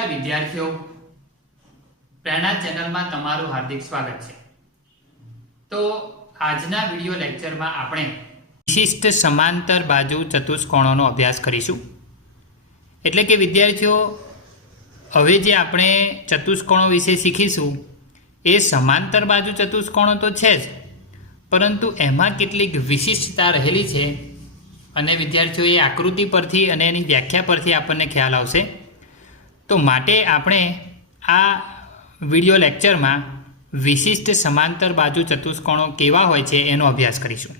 નમસ્કાર વિદ્યાર્થીઓ, પ્રેરણા ચેનલમાં તમારું હાર્દિક સ્વાગત છે। તો આજના વિડિયો લેક્ચરમાં આપણે વિશિષ્ટ સમાંતર બાજુ ચતુષ્કોણોનો અભ્યાસ કરીશું। એટલે કે વિદ્યાર્થીઓ, હવે જે આપણે ચતુષ્કોણો વિશે શીખીશું એ સમાંતર બાજુ ચતુષ્કોણો તો છે જ, પરંતુ એમાં કેટલીક વિશિષ્ટતા રહેલી છે અને વિદ્યાર્થીઓ એ આકૃતિ પરથી અને એની વ્યાખ્યા પરથી આપણને ખ્યાલ આવશે। તો માટે આપણે આ વિડિયો લેક્ચરમાં વિશિષ્ટ સમાંતર બાજુ ચતુષ્કોણો કેવા હોય છે એનો અભ્યાસ કરીશું।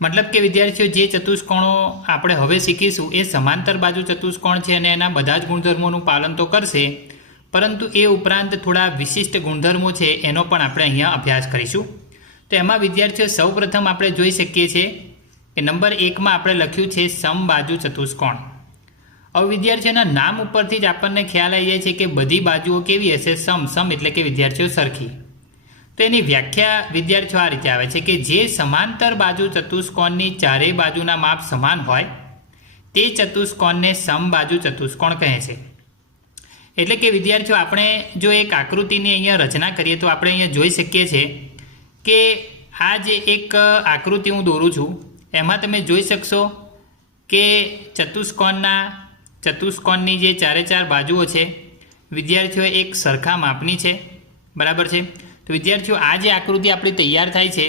મતલબ કે વિદ્યાર્થીઓ, જે ચતુષ્કોણો આપણે હવે શીખીશું એ સમાંતર બાજુ ચતુષ્કોણ છે અને એના બધા જ ગુણધર્મોનું પાલન તો કરશે, પરંતુ એ ઉપરાંત થોડા વિશિષ્ટ ગુણધર્મો છે એનો પણ આપણે અહીંયા અભ્યાસ કરીશું। તો એમાં વિદ્યાર્થીઓ સૌપ્રથમ આપણે જોઈ શકીએ છીએ કે નંબર 1માં આપણે લખ્યું છે સમબાજુ ચતુષ્કોણ। હવે વિદ્યાર્થીઓના નામ ઉપરથી જ આપણને ખ્યાલ આવી જાય છે કે બધી બાજુઓ કેવી હશે? સમ એટલે કે વિદ્યાર્થીઓ સરખી। તો એની વ્યાખ્યા વિદ્યાર્થીઓ આ રીતે આવે છે કે જે સમાંતર બાજુ ચતુષ્કોણની ચારેય બાજુના માપ સમાન હોય તે ચતુષ્કોણને સમબાજુ ચતુષ્કોણ કહે છે। એટલે કે વિદ્યાર્થીઓ, આપણે જો એક આકૃતિની અહીંયા રચના કરીએ તો આપણે અહીંયા જોઈ શકીએ છીએ કે આ જે એક આકૃતિ હું દોરું છું એમાં તમે જોઈ શકશો કે ચતુષ્કોણની જે ચારે ચાર બાજુઓ છે વિદ્યાર્થીઓ એક સરખા માપની છે, બરાબર છે। તો વિદ્યાર્થીઓ, આ જે આકૃતિ આપણી તૈયાર થાય છે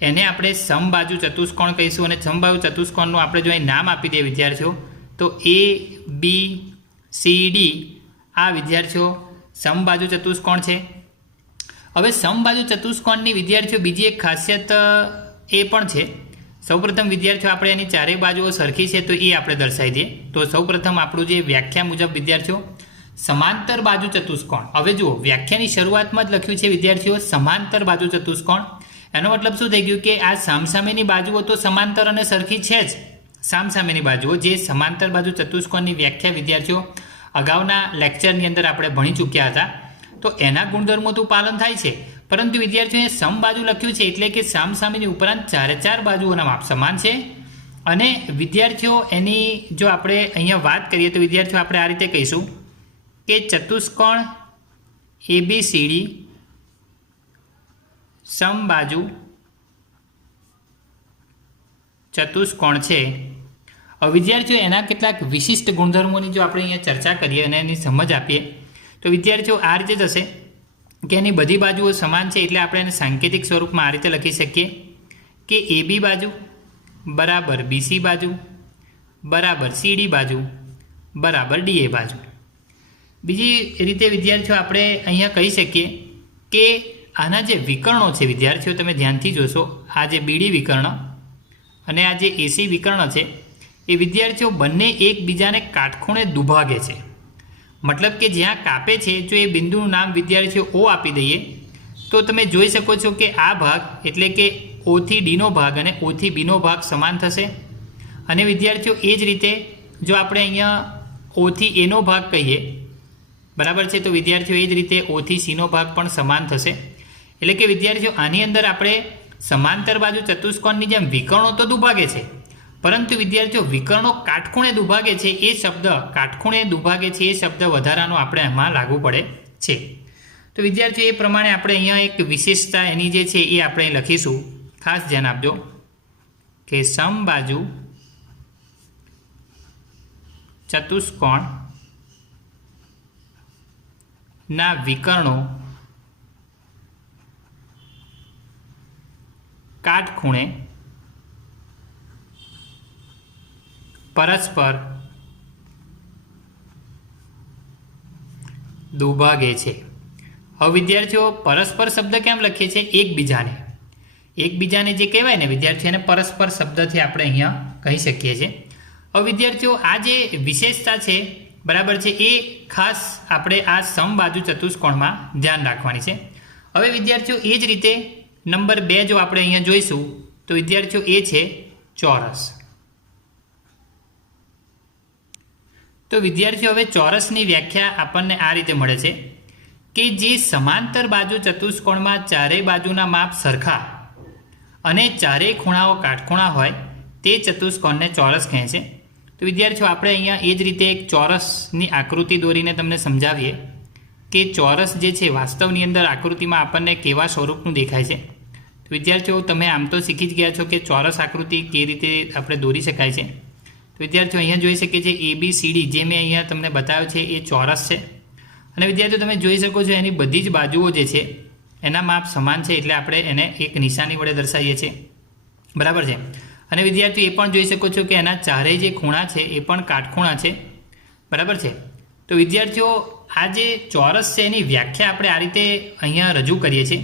એને આપણે સમબાજુ ચતુષ્કોણ કહીશું અને સમબાજુ ચતુષ્કોણનું આપણે જો અહીં નામ આપી દઈએ વિદ્યાર્થીઓ તો ABCD આ વિદ્યાર્થીઓ સમબાજુ ચતુષ્કોણ છે। હવે સમબાજુ ચતુષ્કોણની વિદ્યાર્થીઓ બીજી એક ખાસિયત એ પણ છે। સૌપ્રથમ વિદ્યાર્થીઓ, આપણે એની ચારેય બાજુઓ સરખી છે તો એ આપણે દર્શાવી દઈએ। તો સૌપ્રથમ આપણું જે વ્યાખ્યા મુજબ વિદ્યાર્થીઓ સમાંતર બાજુ ચતુષ્કોણ, હવે જુઓ વ્યાખ્યાની શરૂઆતમાં જ લખ્યું છે વિદ્યાર્થીઓ સમાંતર બાજુ ચતુષ્કોણ। એનો મતલબ શું થઈ ગયું કે આ સામસામેની બાજુઓ તો સમાંતર અને સરખી છે જ। સામસામેની બાજુઓ જે સમાંતર બાજુ ચતુષ્કોણની વ્યાખ્યા વિદ્યાર્થીઓ અગાઉના લેક્ચરની અંદર આપણે ભણી ચૂક્યા હતા, તો એના ગુણધર્મો તો પાલન થાય છે, પરંતુ વિદ્યાર્થીઓએ સમબાજુ લખ્યું છે એટલે કે સામસામેની ઉપરાંત ચારે ચાર બાજુઓના માપ સમાન છે। અને વિદ્યાર્થીઓ એની જો આપણે અહીંયા વાત કરીએ તો વિદ્યાર્થીઓ આપણે આ રીતે કહીશું કે ચતુષ્કોણ ABCD સમબાજુ ચતુષ્કોણ છે। હવે વિદ્યાર્થીઓ એના કેટલાક વિશિષ્ટ ગુણધર્મોની જો આપણે અહીંયા ચર્ચા કરીએ અને એની સમજ આપીએ તો વિદ્યાર્થીઓ આ રીતે થશે કે એની બધી બાજુઓ સમાન છે, એટલે આપણે એને સાંકેતિક સ્વરૂપમાં આ રીતે લખી શકીએ કે AB બાજુ બરાબર BC બાજુ બરાબર CD બાજુ બરાબર DA બાજુ। બીજી રીતે વિદ્યાર્થીઓ આપણે અહીંયા કહી શકીએ કે આના જે વિકર્ણો છે વિદ્યાર્થીઓ તમે ધ્યાનથી જોશો, આ જે BD વિકર્ણ અને આ જે AC વિકર્ણ છે એ વિદ્યાર્થીઓ બંને એકબીજાને કાટખૂણે દુભાગે છે। મતલબ કે જ્યાં કાપે છે જો એ બિંદુનું નામ વિદ્યાર્થીઓ O આપી દઈએ તો તમે જોઈ શકો છો કે આ ભાગ એટલે કે O થી D નો ભાગ અને O થી B નો ભાગ સમાન થશે। અને વિદ્યાર્થીઓ એ જ રીતે જો આપણે અહીંયા O થી A નો ભાગ કહીએ, બરાબર છે, તો વિદ્યાર્થીઓ એ જ રીતે O થી C નો ભાગ પણ સમાન થશે। એટલે કે વિદ્યાર્થીઓ આની અંદર આપણે સમાંતર બાજુ ચતુષ્કોણની જેમ વિકર્ણો તો દુભાગે છે, પરંતુ વિદ્યાર્થીઓ વિકર્ણો કાટખૂણે દુભાગે છે એ શબ્દ, કાટખૂણે દુભાગે છે એ શબ્દ વધારાનો આપણે એમાં લાગુ પડે છે। તો વિદ્યાર્થીઓ એ પ્રમાણે આપણે અહીંયા એક વિશેષતા એની જે છે એ આપણે લખીશું, ખાસ ધ્યાન આપજો કે સમબાજુ ચતુષ્કોણ ના વિકર્ણો કાટખૂણે પરસ્પર દુભાગે છે। હવે વિદ્યાર્થીઓ પરસ્પર શબ્દ કેમ લખીએ છીએ? એકબીજાને જે કહેવાય ને વિદ્યાર્થીઓને પરસ્પર શબ્દથી આપણે અહીંયા કહી શકીએ છીએ। હવે વિદ્યાર્થીઓ આ જે વિશેષતા છે, બરાબર છે, એ ખાસ આપણે આ સમબાજુ ચતુષ્કોણમાં ધ્યાન રાખવાની છે। હવે વિદ્યાર્થીઓ એ જ રીતે નંબર 2 જો આપણે અહીંયા જોઈશું તો વિદ્યાર્થીઓ એ છે ચોરસ। તો વિદ્યાર્થીઓ હવે ચોરસની વ્યાખ્યા આપણને આ રીતે મળે છે કે જે સમાંતર બાજુ ચતુષ્કોણમાં ચારેય બાજુના માપ સરખા અને ચારેય ખૂણાઓ કાટખૂણા હોય તે ચતુષ્કોણને ચોરસ કહે છે। તો વિદ્યાર્થીઓ આપણે અહીંયા એ જ રીતે એક ચોરસની આકૃતિ દોરીને તમને સમજાવીએ કે ચોરસ જે છે વાસ્તવની અંદર આકૃતિમાં આપણને કેવા સ્વરૂપનું દેખાય છે. તો વિદ્યાર્થીઓ તમે આમ તો શીખી જ ગયા છો કે ચોરસ આકૃતિ કેવી રીતે આપણે દોરી શકાય છે. તો વિદ્યાર્થીઓ અહીંયા જોઈ શકીએ છીએ ABCD જે મેં અહીંયા તમને બતાવ્યો છે એ ચોરસ છે અને વિદ્યાર્થીઓ તમે જોઈ શકો છો એની બધી જ બાજુઓ જે છે એના માપ સમાન છે એટલે આપણે એને એક નિશાની વડે દર્શાવીએ છીએ. બરાબર છે. અને વિદ્યાર્થીઓ એ પણ જોઈ શકો છો કે એના ચારેય જે ખૂણા છે એ પણ કાટખૂણા છે. બરાબર છે. તો વિદ્યાર્થીઓ આ જે ચોરસ છે એની વ્યાખ્યા આપણે આ રીતે અહીંયા રજૂ કરીએ છીએ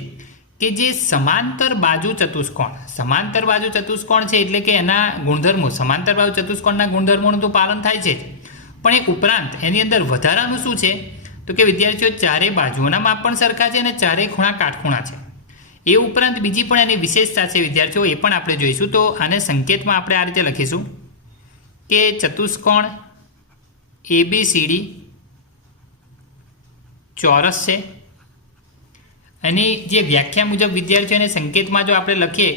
કે જે સમાંતર બાજુ ચતુષ્કોણ, સમાંતર બાજુ ચતુષ્કોણ છે એટલે કે એના ગુણધર્મો, સમાંતર બાજુ ચતુષ્કોણના ગુણધર્મોનું તો પાલન થાય છે જ, પણ એ ઉપરાંત એની અંદર વધારાનું શું છે તો કે વિદ્યાર્થીઓ ચારેય બાજુઓના માપ પણ સરખા છે અને ચારેય ખૂણા કાટખૂણા છે. એ ઉપરાંત બીજી પણ એની વિશેષતા છે વિદ્યાર્થીઓ, એ પણ આપણે જોઈશું. તો આને સંકેતમાં આપણે આ રીતે લખીશું કે ચતુષ્કોણ ABCD ચોરસ છે. એની જે વ્યાખ્યા મુજબ વિદ્યાર્થીઓને સંકેતમાં જો આપણે લખીએ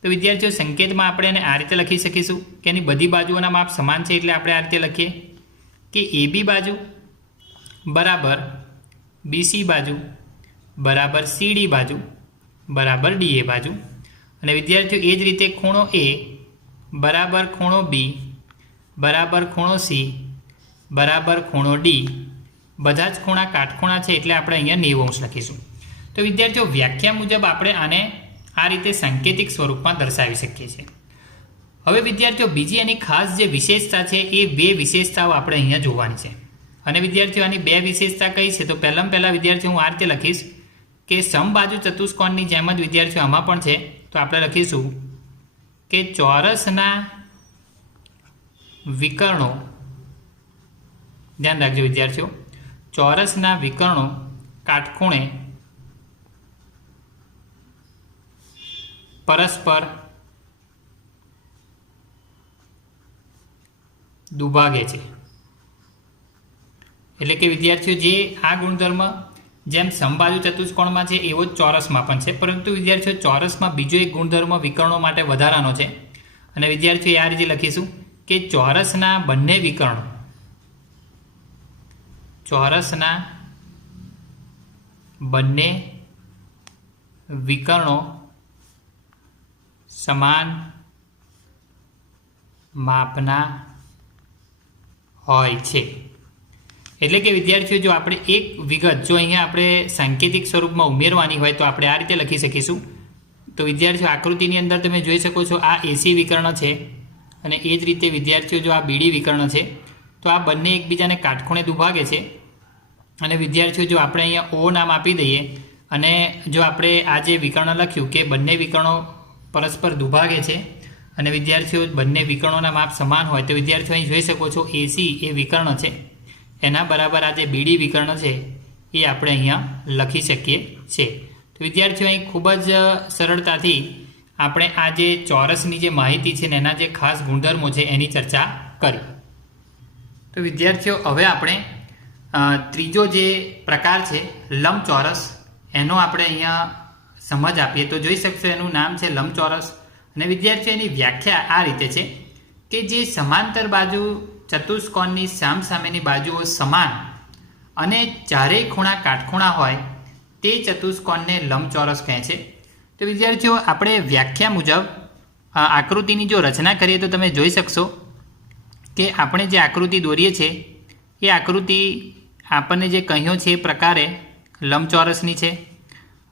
તો વિદ્યાર્થીઓ સંકેતમાં આપણે એને આ રીતે લખી શકીશું કે એની બધી બાજુઓના માપ સમાન છે એટલે આપણે આ રીતે લખીએ કે AB બાજુ બરાબર BC બાજુ બરાબર CD બાજુ બરાબર DA બાજુ. અને વિદ્યાર્થીઓ એ જ રીતે ખૂણો A બરાબર ખૂણો B બરાબર ખૂણો C બરાબર ખૂણો D બધા જ ખૂણા કાટખૂણા છે એટલે આપણે અહીંયા 90 અંશ લખીશું. તો વિદ્યાર્થીઓ વ્યાખ્યા મુજબ આપણે આને આ રીતે સાંકેતિક સ્વરૂપમાં દર્શાવી શકીએ છીએ. હવે વિદ્યાર્થીઓ બીજી એની ખાસ જે વિશેષતા છે એ બે વિશેષતાઓ આપણે અહીંયા જોવાની છે. અને વિદ્યાર્થીઓ આની બે વિશેષતા કઈ છે તો પહેલાં વિદ્યાર્થીઓ હું આ રીતે લખીશ કે સમબાજુ ચતુષ્કોણની જેમ જ વિદ્યાર્થીઓ આમાં પણ છે. તો આપણે લખીશું કે ચોરસના વિકર્ણો, ધ્યાન રાખજો વિદ્યાર્થીઓ, ચોરસના વિકર્ણો કાટખૂણે પરસ્પર દુભાગે છે. એટલે કે વિદ્યાર્થીઓ જે આ ગુણધર્મ જેમ સમબાજુ ચતુષ્કોણમાં છે એવો જ ચોરસમાં પણ છે, પરંતુ વિદ્યાર્થીઓ ચોરસમાં બીજો એક ગુણધર્મ વિકર્ણો માટે વધારાનો છે. અને વિદ્યાર્થીઓ આ રીતે લખીશું કે ચોરસના બંને વિકર્ણો, ચોરસના બંને વિકર્ણો સમાન માપના હોય છે. એટલે કે વિદ્યાર્થીઓ જો આપણે એક વિગત જો અહીંયા આપણે સાંકેતિક સ્વરૂપમાં ઉમેરવાની હોય તો આપણે આ રીતે લખી શકીશું. તો વિદ્યાર્થીઓ આકૃતિની અંદર તમે જોઈ શકો છો આ AC વિકર્ણ છે અને એ જ રીતે વિદ્યાર્થીઓ જો આ BD વિકર્ણ છે તો આ બંને એકબીજાને કાટખૂણે દુભાગે છે. અને વિદ્યાર્થીઓ જો આપણે અહીંયા O નામ આપી દઈએ અને જો આપણે આ જે વિકર્ણ લખ્યું કે બંને વિકર્ણો પરસ્પર દુભાગે છે અને વિદ્યાર્થીઓ બંને વિકર્ણોના માપ સમાન હોય તો વિદ્યાર્થીઓ અહીં જોઈ શકો છો AC એ વિકર્ણ છે, એના બરાબર આ જે BD વિકર્ણ છે એ આપણે અહીંયા લખી શકીએ છીએ. તો વિદ્યાર્થીઓ અહીં ખૂબ જ સરળતાથી આપણે આ જે ચોરસની જે માહિતી છે ને એના જે ખાસ ગુણધર્મો છે એની ચર્ચા કરી. તો વિદ્યાર્થીઓ હવે આપણે ત્રીજો જે પ્રકાર છે લંબચોરસ એનો આપણે અહીંયા સમજ આપીએ. તો જોઈ શકશો એનું નામ છે લંબચોરસ. અને વિદ્યાર્થીઓ એની વ્યાખ્યા આ રીતે છે કે જે સમાંતર બાજુ ચતુષ્કોણની સામસામેની બાજુઓ સમાન અને ચારેય ખૂણા કાટખૂણા હોય તે ચતુષ્કોણને લંબચોરસ કહે છે. તો વિદ્યાર્થીઓ આપણે વ્યાખ્યા મુજબ આકૃતિની જો રચના કરીએ તો તમે જોઈ શકશો કે આપણે જે આકૃતિ દોરીએ છીએ એ આકૃતિ આપણને જે કહ્યું છે એ પ્રકારે લંબચોરસની છે.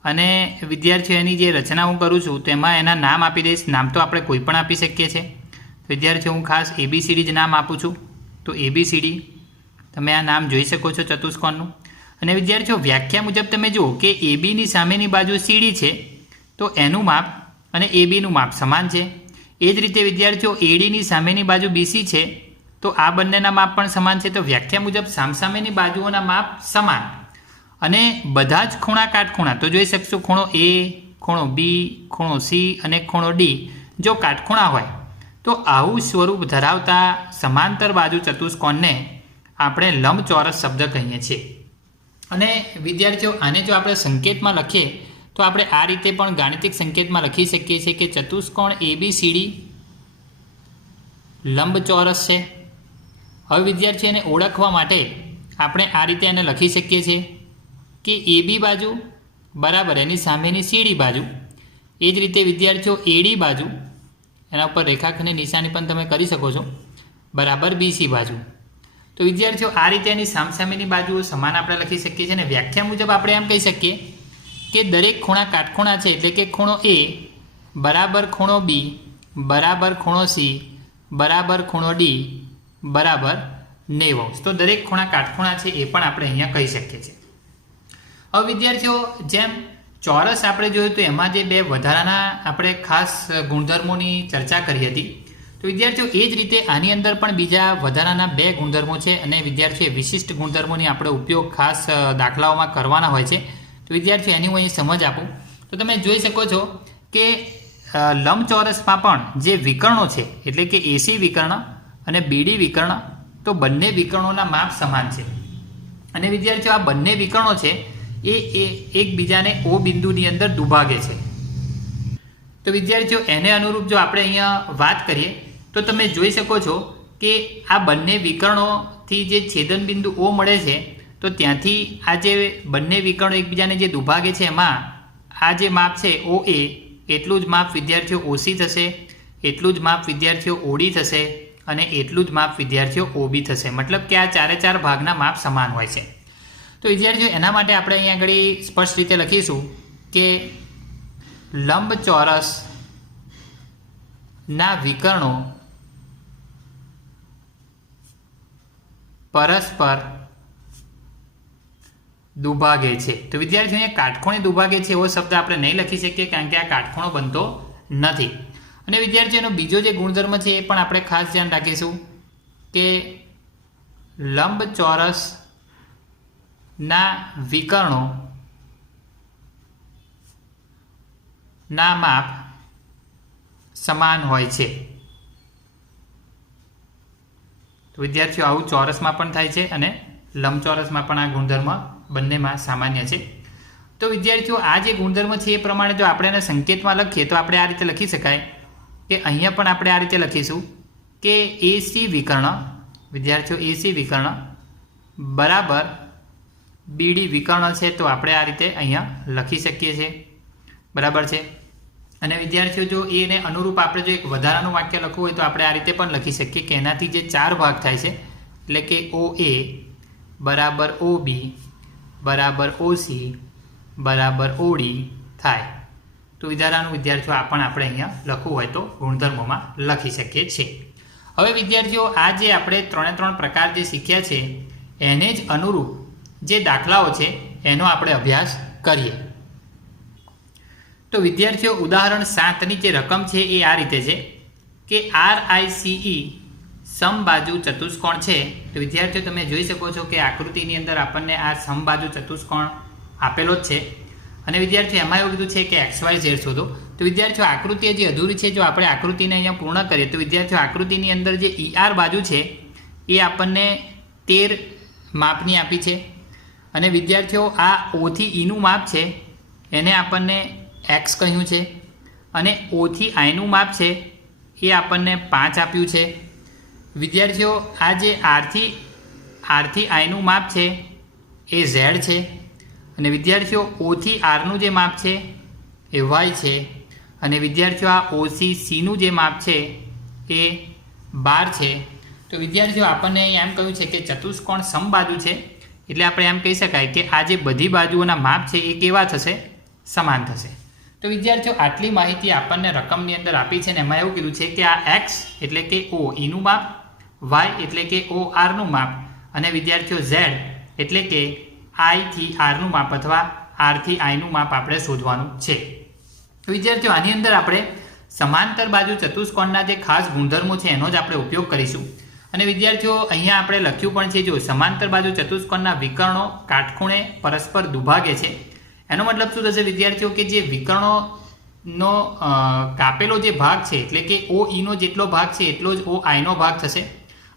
અને વિદ્યાર્થીઓ એની જે રચના હું કરું છું તેમાં એના નામ આપી દઈશ. નામ તો આપણે કોઈ પણ આપી શકીએ છીએ. વિદ્યાર્થીઓ હું ખાસ ABCD જ નામ આપું છું. તો ABCD તમે આ નામ જોઈ શકો છો ચતુષ્કોણનું. અને વિદ્યાર્થીઓ વ્યાખ્યા મુજબ તમે જુઓ કે ABની સામેની બાજુ CD છે તો એનું માપ અને ABનું માપ સમાન છે. એ જ રીતે વિદ્યાર્થીઓ ADની સામેની બાજુ BC છે તો આ બંનેના માપ પણ સમાન છે. તો વ્યાખ્યા મુજબ સામસામેની બાજુઓના માપ સમાન અને બધા જ ખૂણા કાટખૂણા. તો જોઈ શકશો ખૂણો A, ખૂણો B, ખૂણો C અને ખૂણો D જો કાટખૂણા હોય તો આવું સ્વરૂપ ધરાવતા સમાંતર બાજુ ચતુષ્કોણને આપણે લંબચોરસ શબ્દ કહીએ છીએ. અને વિદ્યાર્થીઓ આને જો આપણે સંકેતમાં લખીએ તો આપણે આ રીતે પણ ગાણિતિક સંકેતમાં લખી શકીએ છીએ કે ચતુષ્કોણ ABCD લંબચોરસ છે. હવે વિદ્યાર્થીઓ એને ઓળખવા માટે આપણે આ રીતે એને લખી શકીએ છીએ કે AB બાજુ બરાબર એની સામેની CD બાજુ, એ જ રીતે વિદ્યાર્થીઓ AD બાજુ, એના ઉપર રેખાખંડની નિશાની પણ તમે કરી શકો છો, બરાબર BC બાજુ. તો વિદ્યાર્થીઓ આ રીતે એની સામસામેની બાજુઓ સમાન આપણે લખી શકીએ છીએ અને વ્યાખ્યા મુજબ આપણે એમ કહી શકીએ કે દરેક ખૂણા કાટખૂણા છે, એટલે કે ખૂણો A બરાબર ખૂણો B બરાબર ખૂણો C બરાબર ખૂણો D બરાબર 90°. તો દરેક ખૂણા કાટખૂણા છે એ પણ આપણે અહીંયા કહી શકીએ છીએ. હવે વિદ્યાર્થીઓ જેમ ચોરસ આપણે જોયું તો એમાં જે બે વધારાના આપણે ખાસ ગુણધર્મોની ચર્ચા કરી હતી, તો વિદ્યાર્થીઓ એ જ રીતે આની અંદર પણ બીજા વધારાના બે ગુણધર્મો છે અને વિદ્યાર્થીઓ વિશિષ્ટ ગુણધર્મોની આપણે ઉપયોગ ખાસ દાખલાઓમાં કરવાના હોય છે. તો વિદ્યાર્થીઓ એની હું અહીં સમજ આપું તો તમે જોઈ શકો છો કે લંબચોરસમાં પણ જે વિકર્ણો છે, એટલે કે AC વિકર્ણ અને BD વિકર્ણ, તો બંને વિકર્ણોના માપ સમાન છે અને વિદ્યાર્થીઓ આ બંને વિકર્ણો છે એ એકબીજાને O બિંદુની અંદર દુભાગે છે. તો વિદ્યાર્થીઓ એને અનુરૂપ જો આપણે અહીંયા વાત કરીએ તો તમે જોઈ શકો છો કે આ બંને વિકર્ણોથી જે છેદન બિંદુ O મળે છે, તો ત્યાંથી આ જે બંને વિકર્ણો એકબીજાને જે દુભાગે છે એમાં આ જે માપ છે OA, એટલું જ માપ વિદ્યાર્થીઓ OC થશે, એટલું જ માપ વિદ્યાર્થીઓ OD થશે અને એટલું જ માપ વિદ્યાર્થીઓ OB થશે. મતલબ કે આ ચારે ચાર ભાગના માપ સમાન હોય છે. તો વિદ્યાર્થીઓ એના માટે આપણે અહીંયા આગળ સ્પષ્ટ રીતે લખીશું કે લંબચોરસના વિકર્ણો પરસ્પર દુભાગે છે. તો વિદ્યાર્થીઓ અહીંયા કાટખૂણે દુભાગે છે એવો શબ્દ આપણે નહીં લખી શકીએ કારણ કે આ કાટખૂણો બનતો નથી. અને વિદ્યાર્થીઓનો બીજો જે ગુણધર્મ છે એ પણ આપણે ખાસ ધ્યાન રાખીશું કે લંબચોરસના વિકર્ણો ના માપ સમાન હોય છે. તો વિદ્યાર્થીઓ આવું ચોરસમાં પણ થાય છે અને લંબચોરસમાં પણ આ ગુણધર્મ બંનેમાં સામાન્ય છે. તો વિદ્યાર્થીઓ આ જે ગુણધર્મ છે એ પ્રમાણે જો આપણે એને સંકેતમાં લખીએ તો આપણે આ રીતે લખી શકાય કે અહીંયા પણ આપણે આ રીતે લખીશું કે AC વિકર્ણ, વિદ્યાર્થીઓ AC વિકર્ણ બરાબર BD વિકર્ણ છે. તો આપણે આ રીતે અહીંયા લખી શકીએ છીએ, બરાબર છે. અને વિદ્યાર્થીઓ જો એને અનુરૂપ આપણે જો એક વધારાનું વાક્ય લખવું હોય તો આપણે આ રીતે પણ લખી શકીએ કે એનાથી જે ચાર ભાગ થાય છે, એટલે કે OA બરાબર OB બરાબર OC બરાબર OD થાય. તો વધારાનું વિદ્યાર્થીઓ આ પણ આપણે અહીંયા લખવું હોય તો ગુણધર્મોમાં લખી શકીએ છીએ. હવે વિદ્યાર્થીઓ આ જે આપણે ત્રણ પ્રકાર જે શીખ્યા છે એને જ અનુરૂપ જે દાખલાઓ છે એનો આપણે અભ્યાસ કરીએ. તો વિદ્યાર્થીઓ ઉદાહરણ 7ની જે રકમ છે એ આ રીતે છે કે RICE સમબાજુ ચતુષ્કોણ છે. તો વિદ્યાર્થીઓ તમે જોઈ શકો છો કે આકૃતિની અંદર આપણને આ સમબાજુ ચતુષ્કોણ આપેલો જ છે અને વિદ્યાર્થીઓ એમાં એવું કીધું છે કે XYZ શોધો. તો વિદ્યાર્થીઓ આકૃતિ જે અધૂરી છે, જો આપણે આકૃતિને અહીંયા પૂર્ણ કરીએ તો વિદ્યાર્થીઓ આકૃતિની અંદર જે ER બાજુ છે એ આપણને 13 માપની આપી છે અને વિદ્યાર્થીઓ આ O થી Eનું માપ છે એને આપણને X કહ્યું છે અને O થી I નું માપ છે એ આપણને 5 આપ્યું છે. વિદ્યાર્થીઓ આ જે R થી Iનું માપ છે એ Z છે અને વિદ્યાર્થીઓ O થી Rનું જે માપ છે એ Y છે અને વિદ્યાર્થીઓ આ OCCનું જે માપ છે એ 12 છે. તો વિદ્યાર્થીઓ આપણને એમ કહ્યું છે કે ચતુષ્કોણ સમબાજુ છે, એટલે આપણે એમ કહી શકાય કે આ જે બધી બાજુઓના માપ છે એ કેવા થશે? સમાન થશે. તો વિદ્યાર્થીઓ આટલી માહિતી આપણને રકમની અંદર આપી છે ને એમાં એવું કીધું છે કે આ X એટલે કે O Eનું માપ, Y એટલે કે O Rનું માપ અને વિદ્યાર્થીઓ Z એટલે કે I થી Rનું માપ અથવા R થી Iનું માપ આપણે શોધવાનું છે. વિદ્યાર્થીઓ આની અંદર આપણે સમાંતર બાજુ ચતુષ્કોણના જે ખાસ ગુણધર્મો છે એનો જ આપણે ઉપયોગ કરીશું અને વિદ્યાર્થીઓ અહીંયા આપણે લખ્યું પણ છે, જો સમાંતર બાજુ ચતુષ્કોણના વિકર્ણો કાટખૂણે પરસ્પર દુભાગે છે. એનો મતલબ શું થશે વિદ્યાર્થીઓ કે જે વિકર્ણોનો કાપેલો જે ભાગ છે એટલે કે OE નો જેટલો ભાગ છે એટલો જ OI નો ભાગ થશે.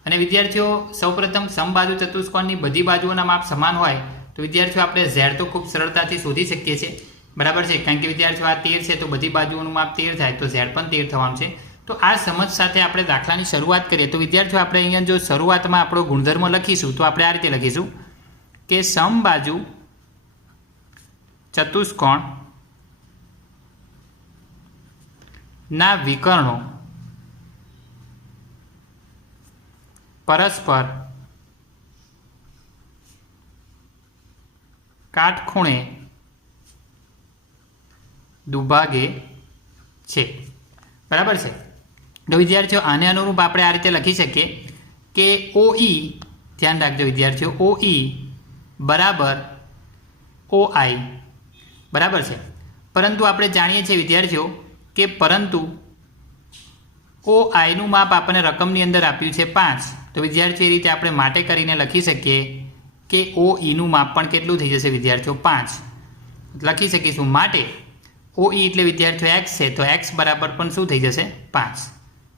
અને વિદ્યાર્થીઓ સૌપ્રથમ સમબાજુ ચતુષ્કોણની બધી બાજુઓના માપ સમાન હોય તો વિદ્યાર્થીઓ આપણે Z તો ખૂબ સરળતાથી શોધી શકીએ છીએ, બરાબર છે, કારણ કે વિદ્યાર્થીઓ આ 13 છે તો બધી બાજુઓનું માપ 13 થાય તો Z પણ 13 થવાનું છે. તો આ સમજ સાથે આપણે દાખલાની શરૂઆત કરીએ તો વિદ્યાર્થીઓ આપણે અહીંયા જો શરૂઆતમાં આપણો ગુણધર્મ લખીશું તો આપણે આ રીતે લખીશું કે સમબાજુ ચતુષ્કોણ ના વિકર્ણો પરસ્પર કાટખૂણે દુભાગે છે. બરાબર છે. તો વિદ્યાર્થીઓ આને અનુરૂપ આપણે આ રીતે લખી શકીએ કે OE, ધ્યાન રાખજો વિદ્યાર્થીઓ, OE બરાબર OI. બરાબર છે. પરંતુ આપણે જાણીએ છીએ વિદ્યાર્થીઓ કે પરંતુ OI નું માપ આપણને રકમની અંદર આપ્યું છે 5. તો વિદ્યાર્થીઓ એ રીતે આપણે માટે કરીને લખી શકીએ કે OE નું માપ પણ કેટલું થઈ જશે વિદ્યાર્થીઓ 5 લખી શકીશું. માટે OE એટલે વિદ્યાર્થીઓ x છે તો x બરાબર પણ શું થઈ જશે 5.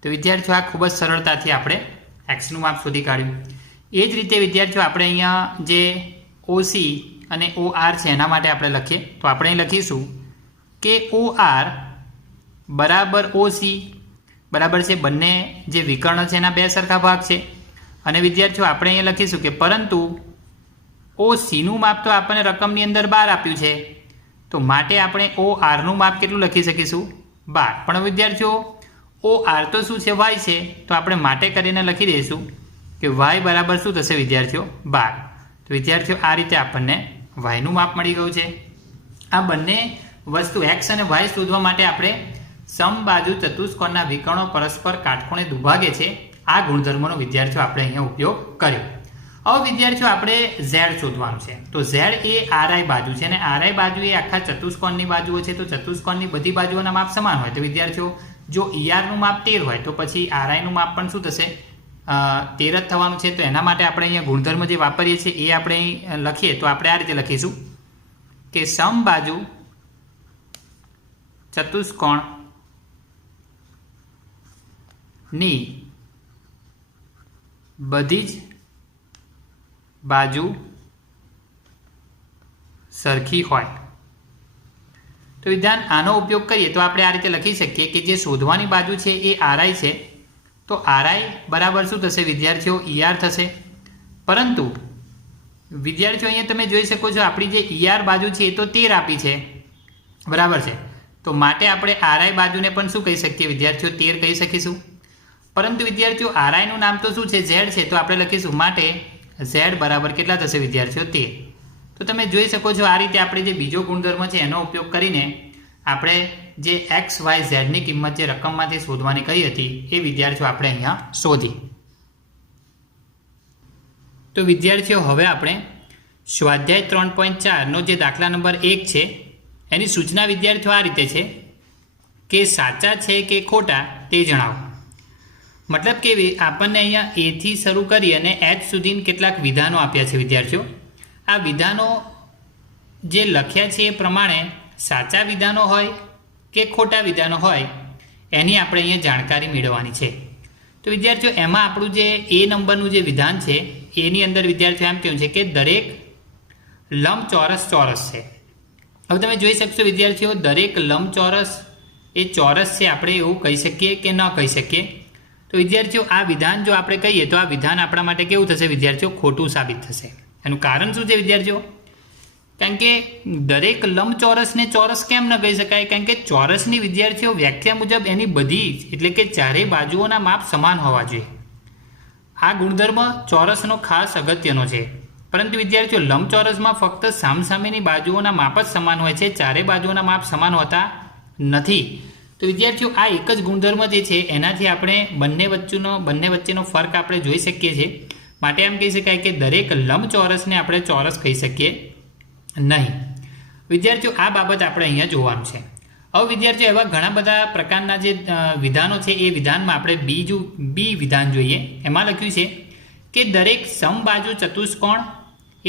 તો વિદ્યાર્થીઓ આ ખૂબ જ સરળતાથી આપણે xનું માપ શોધી કાઢ્યું. એ જ રીતે વિદ્યાર્થીઓ આપણે અહીંયા જે OC અને OR છે એના માટે આપણે લખીએ તો આપણે અહીં લખીશું કે OR બરાબર OC. બરાબર છે. બંને જે વિકર્ણ છે એના બે સરખા ભાગ છે. અને વિદ્યાર્થીઓ આપણે અહીંયા લખીશું કે પરંતુ OCનું માપ તો આપણને રકમની અંદર 12 આપ્યું છે તો માટે આપણે ORનું માપ કેટલું લખી શકીશું 12. પણ વિદ્યાર્થીઓ OR તો શું છે y છે તો આપણે માટે કરીને લખી દઈશું કે y બરાબર શું થશે વિદ્યાર્થીઓ 12. તો વિદ્યાર્થીઓ આ રીતે આપણને yનું માપ મળી ગયું છે. આ બંને વસ્તુ x અને y શોધવા માટે આપણે સમબાજુ ચતુષ્કોણના વિકર્ણો પરસ્પર કાટખૂણે દુભાગે છે આ ગુણધર્મનો વિદ્યાર્થીઓ આપણે અહીંયા ઉપયોગ કર્યો. હવે વિદ્યાર્થીઓ આપણે z શોધવાનું છે. તો z એ RI બાજુ છે અને RI બાજુ એ આખા ચતુષ્કોણની બાજુઓ છે. તો ચતુષ્કોણની બધી બાજુઓના માપ સમાન હોય તો વિદ્યાર્થીઓ જો ERનું માપ 13 હોય તો પછી RIનું માપ પણ શું થશે 13 જ થવાનું છે. તો એના માટે આપણે અહીંયા ગુણધર્મ જે વાપરીએ છીએ એ આપણે અહીં લખીએ તો આપણે આ રીતે લખીશું કે સમબાજુ ચતુષ્કોણ ની બધી જ બાજુ સરખી હોય. તો વિધાન આનો ઉપયોગ કરીએ તો આપણે આ રીતે લખી શકીએ કે જે શોધવાની બાજુ છે એ RI છે તો RI બરાબર શું થશે વિદ્યાર્થીઓ ER થશે. પરંતુ વિદ્યાર્થીઓ અહીંયા તમે જોઈ શકો છો આપણી જે ER બાજુ છે એ તો 13 આપી છે. બરાબર છે. તો માટે આપણે RI બાજુને પણ શું કહી શકીએ વિદ્યાર્થીઓ 13 કહી શકીશું. પરંતુ વિદ્યાર્થીઓ RIનું નામ તો શું છે Z છે તો આપણે લખીશું માટે Z બરાબર કેટલા થશે વિદ્યાર્થીઓ 13. તો તમે જોઈ શકો છો આ રીતે આપણે જે બીજો ગુણધર્મ છે એનો ઉપયોગ કરીને આપણે જે x y z ની કિંમત જે રકમમાંથી શોધવાની કહી હતી એ વિદ્યાર્થીઓ આપણે અહીંયા શોધી. તો વિદ્યાર્થીઓ હવે આપણે સ્વાધ્યાય 3.4 નો જે દાખલા નંબર 1 છે એની સૂચના વિદ્યાર્થીઓ આ રીતે છે કે સાચા છે કે ખોટા તે જણાવો. મતલબ કે આપણને અહીંયા A થી શરૂ કરી અને H સુધી કેટલાક વિધાનો આપ્યા છે વિદ્યાર્થીઓ. આ વિધાનો જે લખ્યા છે એ પ્રમાણે સાચા વિધાનો હોય કે ખોટા વિધાનો હોય એની આપણે અહીંયા જાણકારી મેળવવાની છે. તો વિદ્યાર્થીઓ એમાં આપણું જે A નંબરનું જે વિધાન છે એની અંદર વિદ્યાર્થીઓ એમ કહ્યું છે કે દરેક લંબચોરસ ચોરસ છે. હવે તમે જોઈ શકશો વિદ્યાર્થીઓ દરેક લંબચોરસ એ ચોરસ છે આપણે એવું કહી શકીએ કે ન કહી શકીએ. તો વિદ્યાર્થીઓ આ વિધાન જો આપણે કહીએ તો આ વિધાન આપણા માટે કેવું થશે વિદ્યાર્થીઓ ખોટું સાબિત થશે. એનું કારણ શું છે વિદ્યાર્થીઓ? કારણ કે દરેક લંબચોરસને ચોરસ કેમ ન કહી શકાય? કારણ કે ચોરસની વિદ્યાર્થીઓ વ્યાખ્યા મુજબ એની બધી જ એટલે કે ચારેય બાજુઓના માપ સમાન હોવા જોઈએ. આ ગુણધર્મ ચોરસનો ખાસ અગત્યનો છે. પરંતુ વિદ્યાર્થીઓ લંબચોરસમાં ફક્ત સામસામેની બાજુઓના માપ જ સમાન હોય છે, ચારે બાજુઓના માપ સમાન હોતા નથી. તો વિદ્યાર્થીઓ આ એક જ ગુણધર્મ જે છે એનાથી આપણે બંને વચ્ચેનો ફરક આપણે જોઈ શકીએ છીએ. માટે એમ કહી શકાય કે દરેક લંબચોરસને આપણે ચોરસ કહી શકીએ નહીં. વિદ્યાર્થીઓ આ બાબત આપણે અહીંયા જોવાનું છે. હવે વિદ્યાર્થીઓ એવા ઘણા બધા પ્રકારના જે વિધાનો છે એ વિધાનમાં આપણે બી વિધાન જોઈએ. એમાં લખ્યું છે કે દરેક સમબાજુ ચતુષ્કોણ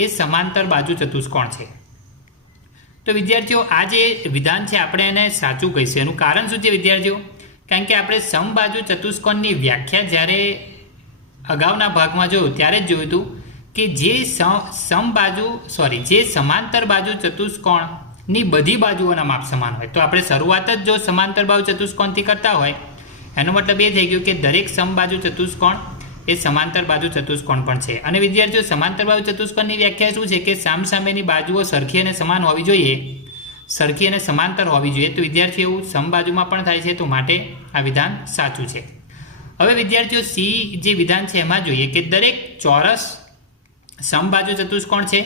એ સમાંતર બાજુ ચતુષ્કોણ છે. તો વિદ્યાર્થીઓ આ જે વિધાન છે આપણે એને સાચું કહીશું. એનું કારણ શું છે વિદ્યાર્થીઓ? કારણ કે આપણે સમબાજુ ચતુષ્કોણની વ્યાખ્યા જ્યારે અગાઉના ભાગમાં જોયું ત્યારે જ જોયું હતું કે જે જે સમાંતર બાજુ ચતુષ્કોણની બધી બાજુઓના માપ સમાન હોય. તો આપણે શરૂઆત જ જો સમાંતર બાજુ ચતુષ્કોણથી કરતા હોય એનો મતલબ એ થઈ ગયું કે દરેક સમબાજુ ચતુષ્કોણ એ સમાંતર બાજુ ચતુષ્કોણ પણ છે. અને વિદ્યાર્થીઓ, સમાંતર બાજુ ચતુષ્કોણની વ્યાખ્યા શું છે કે સામસામેની બાજુઓ સરખી અને સમાન હોવી જોઈએ, સરખી અને સમાંતર હોવી જોઈએ. તો વિદ્યાર્થીઓ એવું સમબાજુમાં પણ થાય છે, તો માટે આ વિધાન સાચું છે. હવે વિદ્યાર્થીઓ સી જે વિધાન છે એમાં જોઈએ કે દરેક ચોરસ સમબાજુ ચતુષ્કોણ છે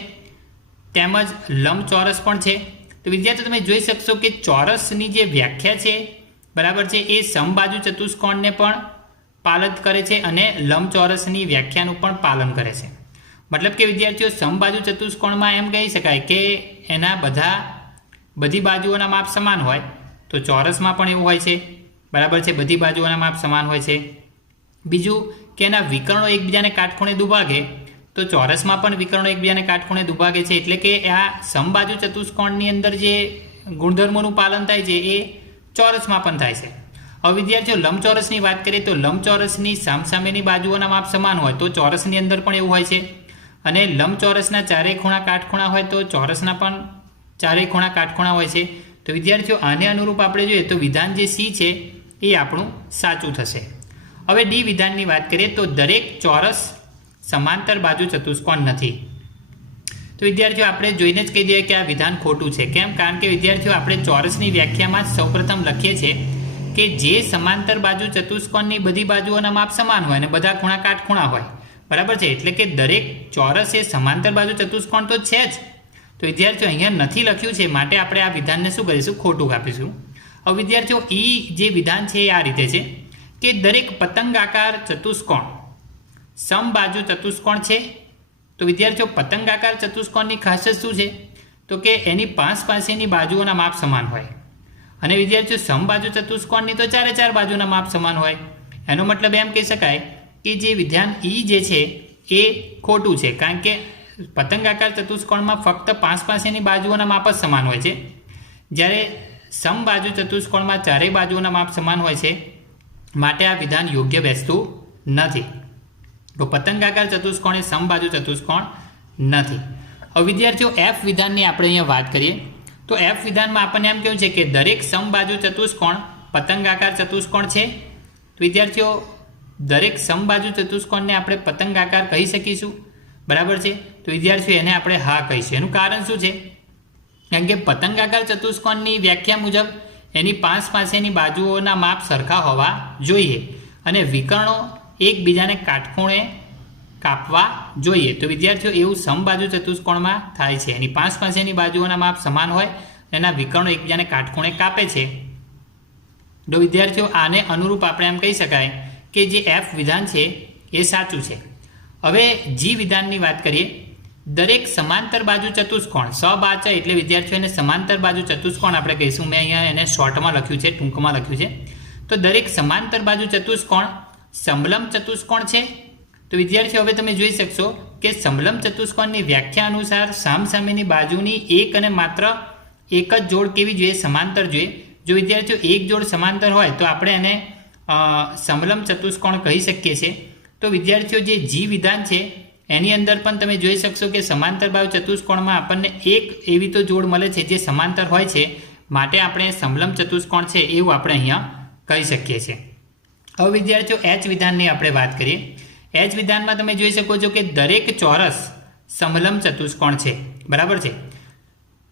તેમજ લંબચોરસ પણ છે. તો વિદ્યાર્થીઓ તમે જોઈ શકશો કે ચોરસની જે વ્યાખ્યા છે બરાબર છે એ સમબાજુ ચતુષ્કોણને પણ પાલન કરે છે અને લંબચોરસની વ્યાખ્યાનું પણ પાલન કરે છે. મતલબ કે વિદ્યાર્થીઓ સમબાજુ ચતુષ્કોણમાં એમ કહી શકાય કે એના બધી બાજુઓના માપ સમાન હોય, તો ચોરસમાં પણ એવું હોય છે બરાબર છે, બધી બાજુઓના માપ સમાન હોય છે. બીજું કે એના વિકર્ણો એકબીજાને કાટખૂણે દુભાગે, તો ચોરસમાં પણ વિકર્ણો એકબીજાને કાટખૂણે દુભાગે છે. એટલે કે આ સમબાજુ ચતુષ્કોણની અંદર જે ગુણધર્મોનું પાલન થાય છે એ ચોરસમાં પણ થાય છે. હવે વિદ્યાર્થીઓ લંબચોરસની વાત કરીએ તો લંબચોરસની સામસામેની બાજુઓના માપ સમાન હોય તો ચોરસની અંદર પણ એવું હોય છે. અને લંબચોરસના ચારેય ખૂણા કાટખૂણા હોય તો ચોરસના પણ ચારેય ખૂણા કાટખૂણા હોય છે. તો વિદ્યાર્થીઓ આને અનુરૂપ આપણે જોઈએ તો વિધાન જે સી છે એ આપણું સાચું થશે. હવે ડી વિધાનની વાત કરીએ તો દરેક ચોરસ સમાંતર બાજુ ચતુષ્કોણ નથી. તો વિદ્યાર્થીઓ આપણે જોઈને જ કહી દઈએ કે આ વિધાન ખોટું છે. કેમ? કારણ કે વિદ્યાર્થીઓ આપણે ચોરસની વ્યાખ્યામાં જ સૌપ્રથમ લખીએ છીએ કે જે સમાંતર બાજુ ચતુષ્કોણની બધી બાજુઓના માપ સમાન હોય અને બધા ખૂણા કાટખૂણા હોય બરાબર છે. એટલે કે દરેક ચોરસ એ સમાંતર બાજુ ચતુષ્કોણ તો છે જ. તો વિદ્યાર્થીઓ અહીંયા નથી લખ્યું છે, માટે આપણે આ વિધાનને શું કરીશું? ખોટું કાપીશું. હવે વિદ્યાર્થીઓ ઈ જે વિધાન છે એ આ રીતે છે કે દરેક પતંગાકાર ચતુષ્કોણ સમબાજુ ચતુષ્કોણ છે. તો વિદ્યાર્થીઓ પતંગાકાર ચતુષ્કોણની ખાસિયત શું છે? તો કે એની પાસેની બાજુઓના માપ સમાન હોય. અને વિદ્યાર્થીઓ સમબાજુ ચતુષ્કોણની તો ચારે ચાર બાજુના માપ સમાન હોય. એનો મતલબ એમ કહી શકાય કે જે વિધાન ઈ જે છે એ ખોટું છે. કારણ કે પતંગાકાર ચતુષ્કોણમાં ફક્ત પાસેની બાજુઓના માપ જ સમાન હોય છે, જ્યારે સમબાજુ ચતુષ્કોણમાં ચારેય બાજુઓના માપ સમાન હોય છે. માટે આ વિધાન યોગ્ય બેસતું નથી. તો પતંગાકાર ચતુષ્કોણ એ સમબાજુ ચતુષ્કોણ નથી. હવે વિદ્યાર્થીઓ એફ વિધાનની આપણે અહીંયા વાત કરીએ તો એફ વિધાનમાં આપણને એમ કહ્યું છે કે દરેક સમબાજુ ચતુષ્કોણ પતંગાકાર ચતુષ્કોણ છે. તો વિદ્યાર્થીઓ દરેક સમબાજુ ચતુષ્કોણને આપણે પતંગાકાર કહી શકીશું બરાબર છે. તો વિદ્યાર્થીઓ એને આપણે હા કહીશું. એનું કારણ શું છે? કારણ કે પતંગાકાર ચતુષ્કોણની વ્યાખ્યા મુજબ એની પાસેની બાજુઓના માપ સરખા હોવા જોઈએ અને વિકર્ણો એકબીજાને કાટખૂણે કાપવા જોઈએ. તો વિદ્યાર્થીઓ એવું સમબાજુ ચતુષ્કોણમાં થાય છે. એની પાસેની બાજુઓના માપ સમાન હોય, એના વિકર્ણો એકબીજાને કાટખૂણે કાપે છે. તો વિદ્યાર્થીઓ આને અનુરૂપ આપણે એમ કહી શકાય કે જે એફ વિધાન છે એ સાચું છે. હવે જી વિધાનની વાત કરીએ. દરેક સમાંતર બાજુ ચતુષ્કોણ સબાચ એટલે વિદ્યાર્થીઓને સમાંતર બાજુ ચતુષ્કોણ આપણે કહીશું. મેં અહીંયા એને શોર્ટમાં લખ્યું છે, ટૂંકમાં લખ્યું છે. તો દરેક સમાંતર બાજુ ચતુષ્કોણ સમલંબ ચતુષ્કોણ છે. તો વિદ્યાર્થીઓ હવે તમે જોઈ શકશો કે સમલંબ ચતુષ્કોણની વ્યાખ્યા અનુસાર સામસામેની બાજુની એક અને માત્ર એક જ જોડ કેવી જોઈએ? સમાંતર જોઈએ. જો વિદ્યાર્થીઓ એક જોડ સમાંતર હોય તો આપણે એને સમલંબ ચતુષ્કોણ કહી શકીએ છીએ. તો વિદ્યાર્થીઓ જે જી વિધાન છે એની અંદર પણ તમે જોઈ શકશો કે સમાંતર બાજુ ચતુષ્કોણમાં આપણને એક એવી તો જોડ મળે છે જે સમાંતર હોય છે, માટે આપણે સમલંબ ચતુષ્કોણ છે એવું આપણે અહીંયા કહી શકીએ છીએ. હવે વિદ્યાર્થીઓ એચ વિધાનની આપણે વાત કરીએ. એચ વિધાનમાં તમે જોઈ શકો છો કે દરેક ચોરસ સમલંબ ચતુષ્કોણ છે બરાબર છે.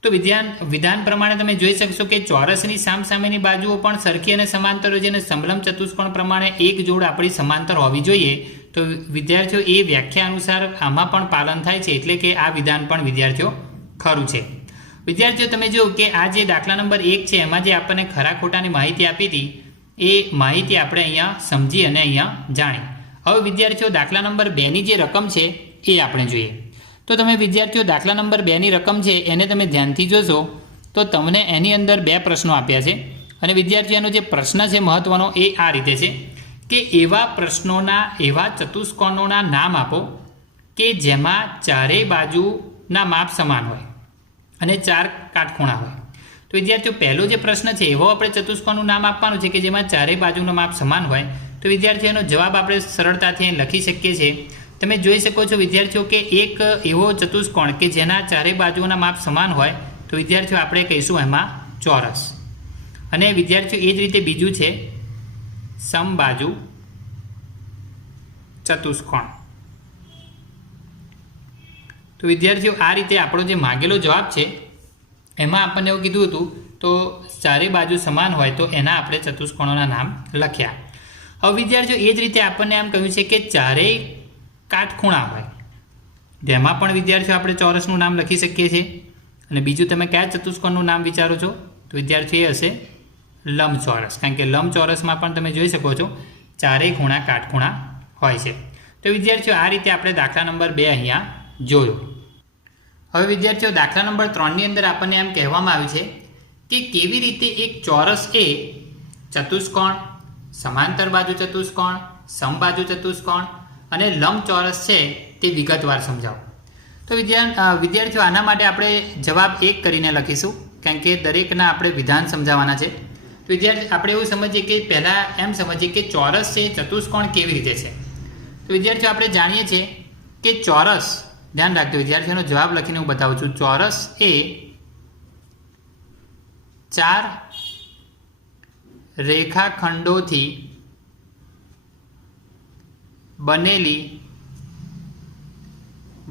તો વિધાન પ્રમાણે તમે જોઈ શકશો કે ચોરસની સામસામેની બાજુઓ પણ સરખી અને સમાંતર હોય છે અને સમલંબ ચતુષ્કોણ પ્રમાણે એક જોડ આપણી સમાંતર હોવી જોઈએ. તો વિદ્યાર્થીઓ એ વ્યાખ્યા અનુસાર આમાં પણ પાલન થાય છે, એટલે કે આ વિધાન પણ વિદ્યાર્થીઓ ખરું છે. વિદ્યાર્થીઓ તમે જુઓ કે આ જે દાખલા નંબર 1 છે એમાં જે આપણને ખરા ખોટાની માહિતી આપી હતી એ માહિતી આપણે અહીંયા સમજી અને અહીંયા જાણી. હવે વિદ્યાર્થીઓ દાખલા નંબર 2ની જે રકમ છે એ આપણે જોઈએ. તો તમે વિદ્યાર્થીઓ દાખલા નંબર 2ની રકમ છે એને તમે ધ્યાનથી જોશો તો તમને એની અંદર 2 પ્રશ્નો આપ્યા છે. અને વિદ્યાર્થીઓનો જે પ્રશ્ન છે મહત્વનો એ આ રીતે છે કે એવા પ્રશ્નોના એવા ચતુષ્કોણોના નામ આપો કે જેમાં ચારેય બાજુના માપ સમાન હોય અને 4 કાટખૂણા હોય. તો વિદ્યાર્થીઓ પહેલો જે પ્રશ્ન છે એવો આપણે ચતુષ્કોણનું નામ આપવાનું છે કે જેમાં ચારેય બાજુનું માપ સમાન હોય. તો વિદ્યાર્થીઓનો જવાબ આપણે સરળતાથી લખી શકીએ છીએ. તમે જોઈ શકો છો વિદ્યાર્થીઓ કે એક એવો ચતુષ્કોણ કે જેના ચારેય બાજુઓના માપ સમાન હોય તો વિદ્યાર્થીઓ આપણે કહીશું એમાં ચોરસ. અને વિદ્યાર્થીઓ એ જ રીતે બીજું છે સમબાજુ ચતુષ્કોણ. તો વિદ્યાર્થીઓ આ રીતે આપણો જે માગેલો જવાબ છે એમાં આપણને એવું કીધું હતું, તો ચારે બાજુ સમાન હોય તો એના આપણે ચતુષ્કોણોના નામ લખ્યા. હવે વિદ્યાર્થીઓ એ જ રીતે આપણને એમ કહ્યું છે કે ચારેય કાટખૂણા હોય, જેમાં પણ વિદ્યાર્થીઓ આપણે ચોરસનું નામ લખી શકીએ છીએ. અને બીજું તમે કયા ચતુષ્કોણનું નામ વિચારો છો? તો વિદ્યાર્થીઓ એ હશે લંબચોરસ, કારણ કે લંબચોરસમાં પણ તમે જોઈ શકો છો ચારેય ખૂણા કાટખૂણા હોય છે. તો વિદ્યાર્થીઓ આ રીતે આપણે દાખલા નંબર 2 અહીંયા જોયો. હવે વિદ્યાર્થીઓ દાખલા નંબર 3ની અંદર આપણને એમ કહેવામાં આવ્યું છે કે કેવી રીતે એક ચોરસ એ ચતુષ્કોણ, સમાંતર બાજુ ચતુષ્કોણ, સમબાજુ ચતુષ્કોણ અને લંબચોરસ છે તે વિગતવાર સમજાવો. તો વિદ્યાર્થીઓ આના માટે આપણે જવાબ 1 કરીને લખીશું, કારણ કે દરેકના આપણે વિધાન સમજાવવાના છે. તો વિદ્યાર્થી આપણે એવું સમજીએ કે પહેલાં એમ સમજીએ કે ચોરસ છે ચતુષ્કોણ કેવી રીતે છે. તો વિદ્યાર્થીઓ આપણે જાણીએ છીએ કે ચોરસ, ધ્યાન રાખજો વિદ્યાર્થીઓનો જવાબ લખીને હું બતાવું છું. ચોરસ એ 4 રેખાખંડોથી બનેલી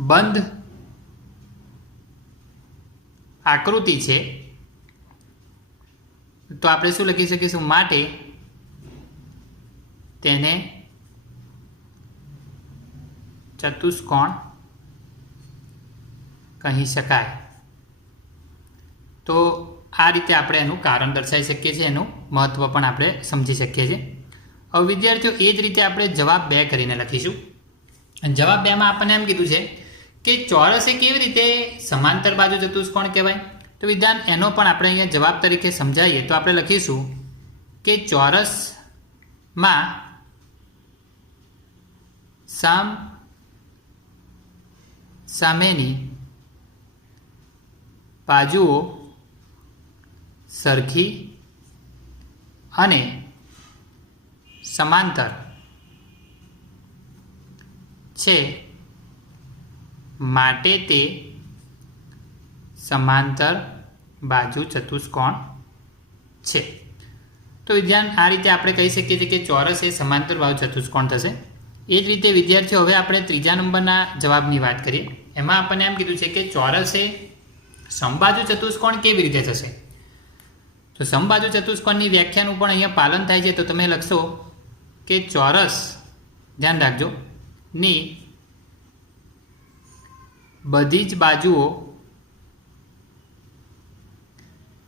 બંધ આકૃતિ છે. તો આપણે શું લખી શકીશું? માટે તેને ચતુષ્કોણ કહી શકાય. તો આ રીતે આપણે એનું કારણ દર્શાવી શકીએ છીએ, એનું મહત્ત્વ પણ આપણે સમજી શકીએ છીએ. હવે વિદ્યાર્થીઓ એ જ રીતે આપણે જવાબ 2 કરીને લખીશું. અને જવાબ 2માં આપણને એમ કીધું છે કે ચોરસ એ કેવી રીતે સમાંતર બાજુ ચતુષ્કોણ કહેવાય. તો વિધાન એનો પણ આપણે અહીંયા જવાબ તરીકે સમજાવીએ તો આપણે લખીશું કે ચોરસમાં સામેની બાજુઓ સરખી અને સમાંતર છે, માટે તે સમાંતર બાજુ ચતુષ્કોણ છે. તો વિદ્યાર્થી આ રીતે આપણે કહી શકીએ છીએ કે ચોરસ એ સમાંતર બાજુ ચતુષ્કોણ થશે. એ જ રીતે વિદ્યાર્થીઓ હવે આપણે 3જા નંબરના જવાબની વાત કરીએ. એમાં આપણને એમ કીધું છે કે ચોરસ એ સમબાજુ ચતુષ્કોણ કેવી રીતે થશે. તો સમબાજુ ચતુષ્કોણની વ્યાખ્યાનું પણ અહીંયા પાલન થાય છે. તો તમે લખશો કે ચોરસ, ધ્યાન રાખજો, ની બધી જ બાજુઓ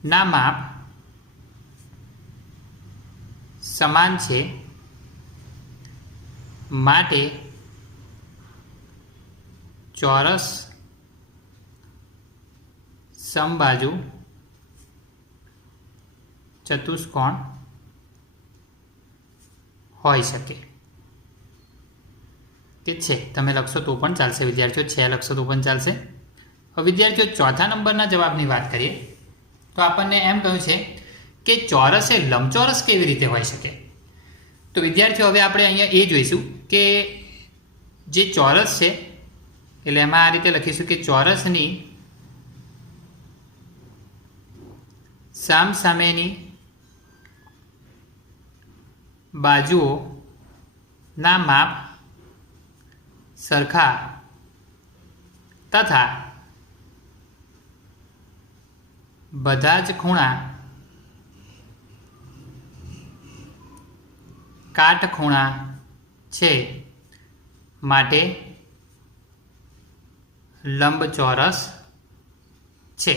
ના માપ સમાન છે, માટે ચોરસ સમબાજુ ચતુષ્કોણ હોઈ શકે. કે છે તમે લખશો તો પણ ચાલશે વિદ્યાર્થીઓ, છે લખશો તો પણ ચાલશે. હવે વિદ્યાર્થીઓ 4થા નંબરના જવાબની વાત કરીએ તો આપણને એમ કહ્યું છે કે ચોરસ એ લંબચોરસ કેવી રીતે હોઈ શકે. તો વિદ્યાર્થીઓ હવે આપણે અહીંયા એ જોઈશું કે જે ચોરસ છે એટલે એમાં આ રીતે લખીશું કે ચોરસની સામસામેની બાજુઓના માપ સરખા તથા બધા જ ખૂણા કાટખૂણા છે, માટે લંબચોરસ છે.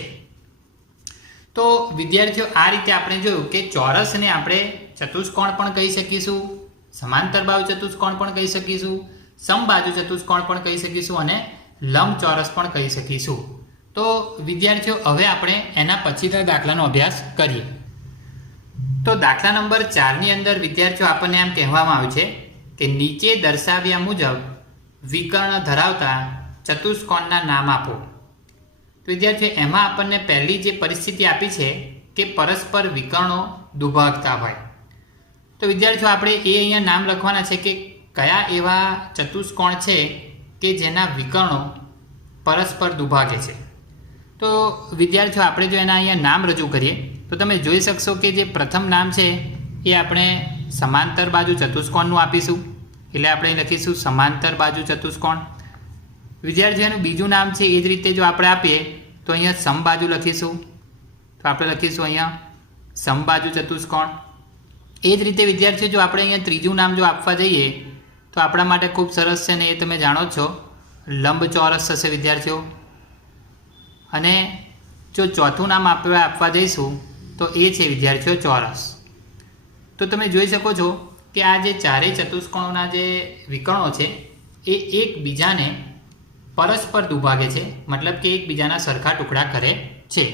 તો વિદ્યાર્થીઓ આ રીતે આપણે જોયું કે ચોરસને આપણે ચતુષ્કોણ પણ કહી શકીશું, સમાંતર બાજુ ચતુષ્કોણ પણ કહી શકીશું, સમબાજુ ચતુષ્કોણ પણ કહી શકીશું અને લંબચોરસ પણ કહી શકીશું. તો વિદ્યાર્થીઓ હવે આપણે એના પછીના દાખલાનો અભ્યાસ કરીએ. તો દાખલા નંબર 4ની અંદર વિદ્યાર્થીઓ આપણને એમ કહેવામાં આવ્યું છે કે નીચે દર્શાવ્યા મુજબ વિકર્ણ ધરાવતા ચતુષ્કોણના નામ આપો. તો વિદ્યાર્થીઓ એમાં આપણને પહેલી જે પરિસ્થિતિ આપી છે કે પરસ્પર વિકર્ણો દુભાગતા હોય. તો વિદ્યાર્થીઓ આપણે એ અહીંયા નામ લખવાના છે કે કયા એવા ચતુષ્કોણ છે કે જેના વિકર્ણો પરસ્પર દુભાગે છે. તો વિદ્યાર્થીઓ આપણે જો એના અહીંયા નામ રજૂ કરીએ તો તમે જોઈ શકશો કે જે પ્રથમ નામ છે એ આપણે સમાંતર બાજુ ચતુષ્કોણનું આપીશું, એટલે આપણે અહીં લખીશું સમાંતર બાજુ ચતુષ્કોણ. વિદ્યાર્થીઓનું બીજું નામ છે એ જ રીતે જો આપણે આપીએ તો અહીંયા સમબાજુ લખીશું, તો આપણે લખીશું અહીંયા સમબાજુ ચતુષ્કોણ. એ જ રીતે વિદ્યાર્થીઓ જો આપણે અહીંયા ત્રીજું નામ જો આપવા જઈએ તો આપણા માટે ખૂબ સરસ છે ને એ તમે જાણો છો, લંબચોરસ થશે વિદ્યાર્થીઓ. અને જો ચોથું નામ આપણે આપવા જઈશું તો એ છે વિદ્યાર્થીઓ ચોરસ. તો તમે જોઈ શકો છો કે આ જે ચારેય ચતુષ્કોણોના જે વિકર્ણો છે એ એકબીજાને પરસ્પર દુભાગે છે, મતલબ કે એકબીજાના સરખા ટુકડા કરે છે.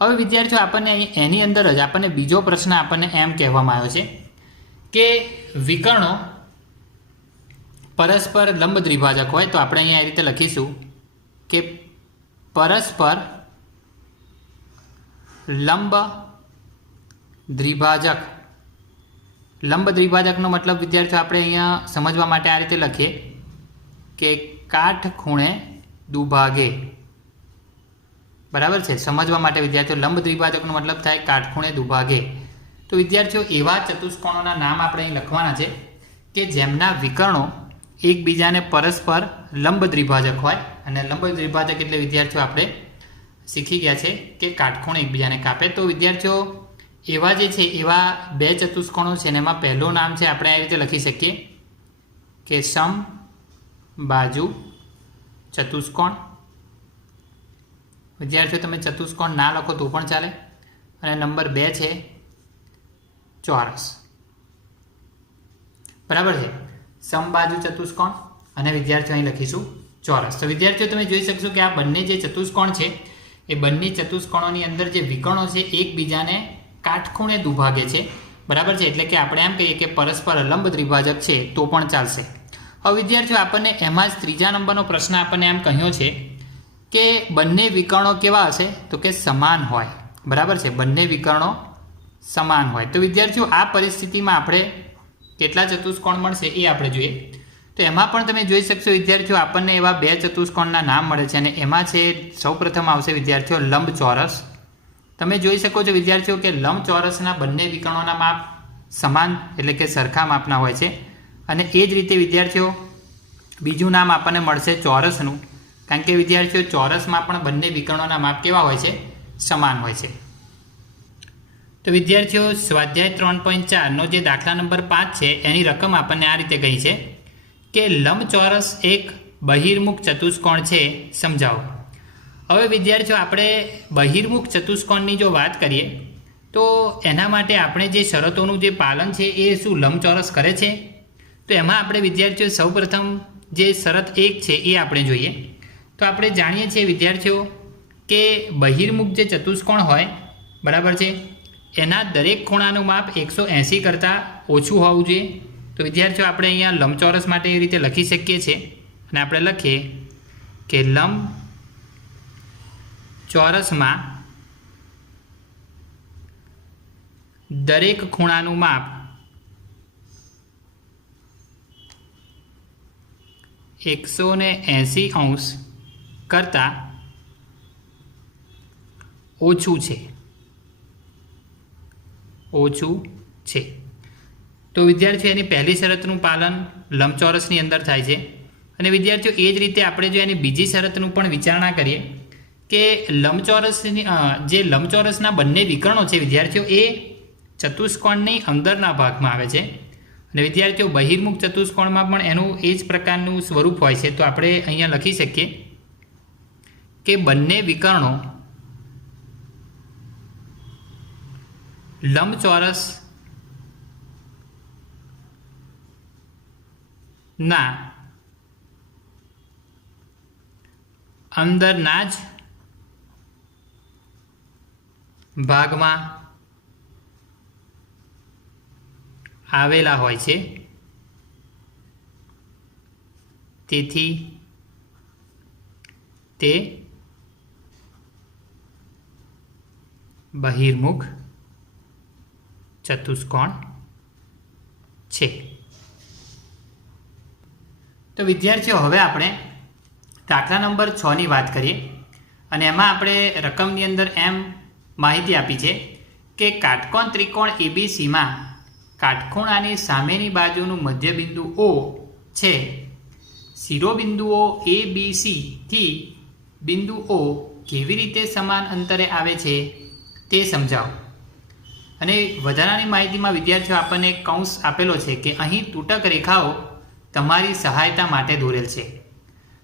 હવે વિદ્યાર્થીઓ આપણને એની અંદર જ આપણને બીજો પ્રશ્ન આપણને એમ કહેવામાં આવ્યો છે કે વિકર્ણો પરસ્પર લંબ દ્વિભાજક હોય તો આપણે અહીંયા એ રીતે લખીશું કે પરસ્પર લંબ દ્વિભાજક. લંબ દ્વિભાજકનો મતલબ વિદ્યાર્થીઓ આપણે અહીંયા સમજવા માટે આ રીતે લખીએ કે કાટખૂણે દુભાગે. બરાબર છે, સમજવા માટે વિદ્યાર્થીઓ લંબ દ્વિભાજકનો મતલબ થાય કાટખૂણે દુભાગે. તો વિદ્યાર્થીઓ એવા ચતુષ્કોણોના નામ આપણે અહીં લખવાના છે કે જેમના વિકર્ણો એકબીજાને પરસ્પર લંબ દ્વિભાજક હોય. અને લંબ દ્વિભાજક એટલે વિદ્યાર્થીઓ આપણે શીખી ગયા છે કે કાટખૂણે એકબીજાને કાપે. તો વિદ્યાર્થીઓ એવા જે છે એવા બે ચતુષ્કોણો છે ને એમાં પહેલું નામ છે આપણે આ રીતે લખી શકીએ કે સમબાજુ ચતુષ્કોણ. વિદ્યાર્થીઓ તમે ચતુષ્કોણ ના લખો તો પણ ચાલે. અને નંબર 2 છે ચોરસ. બરાબર છે, સમબાજુ ચતુષ્કોણ અને વિદ્યાર્થીઓ અહીં લખીશું ચોરસ. તો વિદ્યાર્થીઓ તમે જોઈ શકશો કે આ બંને જે ચતુષ્કોણ છે એ બંને ચતુષ્કોણોની અંદર જે વિકર્ણો છે એકબીજાને કાટખૂણે દુભાગે છે. બરાબર છે, એટલે કે આપણે એમ કહીએ કે પરસ્પર લંબ દ્વિભાજક છે તો પણ ચાલશે. હવે વિદ્યાર્થીઓ આપણને એમાં જ ત્રીજા નંબરનો પ્રશ્ન આપણને એમ કહ્યો છે કે બંને વિકર્ણો કેવા હશે તો કે સમાન હોય. બરાબર છે, બંને વિકર્ણો સમાન હોય. તો વિદ્યાર્થીઓ આ પરિસ્થિતિમાં આપણે કેટલા ચતુષ્કોણ મળશે એ આપણે જોઈએ. તો એમાં પણ તમે જોઈ શકશો વિદ્યાર્થીઓ આપણને એવા બે ચતુષ્કોણના નામ મળે છે અને એમાં છે સૌપ્રથમ આવશે વિદ્યાર્થીઓ લંબચોરસ. તમે જોઈ શકો છો વિદ્યાર્થીઓ કે લંબચોરસના બંને વિકર્ણોના માપ સમાન એટલે કે સરખા માપના હોય છે. અને એ જ રીતે વિદ્યાર્થીઓ બીજું નામ આપણને મળશે ચોરસનું, કારણ કે વિદ્યાર્થીઓ ચોરસમાં પણ બંને વિકર્ણોના માપ કેવા હોય છે, સમાન હોય છે. તો વિદ્યાર્થીઓ સ્વાધ્યાય 3.4નો જે દાખલા નંબર 5 છે એની રકમ આપણને આ રીતે કહી છે કે લંબચોરસ એક બહિર્મુખ ચતુષ્કોણ છે, સમજાવો. હવે વિદ્યાર્થીઓ આપણે બહિર્મુખ ચતુષ્કોણની જો વાત કરીએ તો એના માટે આપણે જે શરતોનું જે પાલન છે એ શું લંબચોરસ કરે છે? તો એમાં આપણે વિદ્યાર્થીઓ સૌપ્રથમ જે શરત 1 છે એ આપણે જોઈએ. તો આપણે જાણીએ છીએ વિદ્યાર્થીઓ કે બહિર્મુખ જે ચતુષ્કોણ હોય, બરાબર છે, એના દરેક ખૂણાનું માપ 180 કરતાં ઓછું હોવું જોઈએ. તો વિદ્યાર્થીઓ આપણે અહીંયા લંબચોરસ માટે એ રીતે લખી શકીએ છીએ અને આપણે લખીએ કે લંબચોરસમાં દરેક ખૂણાનું માપ 180° કરતાં ઓછું છે. તો વિદ્યાર્થીઓ એની પહેલી શરતનું પાલન લંબચોરસની અંદર થાય છે. અને વિદ્યાર્થીઓ એ જ રીતે આપણે જો એની બીજી શરતનું પણ વિચારણા કરીએ કે લંબચોરસના બંને વિકર્ણો છે વિદ્યાર્થીઓ એ ચતુષ્કોણની અંદરના ભાગમાં આવે છે. અને વિદ્યાર્થીઓ બહિર્મુખ ચતુષ્કોણમાં પણ એનું એ જ પ્રકારનું સ્વરૂપ હોય છે. તો આપણે અહીંયા લખી શકીએ કે બંને વિકર્ણો લંબચોરસ ના અંદરના જ ભાગમાં આવેલા હોય છે. તેથી તે બહિર્મુખ ચતુષ્કોણ છે. તો વિદ્યાર્થીઓ હવે આપણે દાખલા નંબર 6ની વાત કરીએ. અને એમાં આપણે રકમની અંદર એમ માહિતી આપી છે કે કાટકોણ ત્રિકોણ ABCમાં કાટખૂણાની સામેની બાજુનું મધ્યબિંદુ O છે, શિરોબિંદુઓ A B C થી બિંદુ O કેવી રીતે સમાન અંતરે આવે છે તે સમજાવો. અને વધારાની માહિતીમાં વિદ્યાર્થીઓ આપણને કૌંસ આપેલો છે કે અહીં તૂટક રેખાઓ તમારી સહાયતા માટે દોરેલ છે.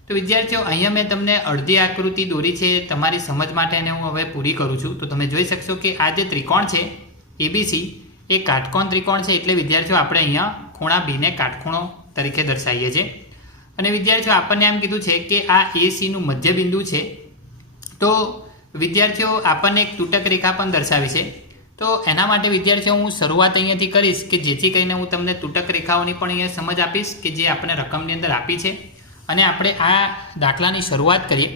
તો વિદ્યાર્થીઓ અહીંયા મેં તમને અડધી આકૃતિ દોરી છે તમારી સમજ માટે, અને હું હવે પૂરી કરું છું. તો તમે જોઈ શકશો કે આ જે ત્રિકોણ છે ABC એ કાટકોણ ત્રિકોણ છે, એટલે વિદ્યાર્થીઓ આપણે અહીંયા ખૂણા B ને કાટખૂણો તરીકે દર્શાવીએ છીએ. અને વિદ્યાર્થીઓ આપણને એમ કીધું છે કે આ ACનું મધ્યબિંદુ છે. તો વિદ્યાર્થીઓ આપણને એક તૂટક રેખા પણ દર્શાવી છે. તો એના માટે વિદ્યાર્થીઓ હું શરૂઆત અહીંયાથી કરીશ કે જેથી કરીને હું તમને તૂટક રેખાઓની પણ અહીંયા સમજ આપીશ કે જે આપણે રકમની અંદર આપી છે. અને આપણે આ દાખલાની શરૂઆત કરીએ.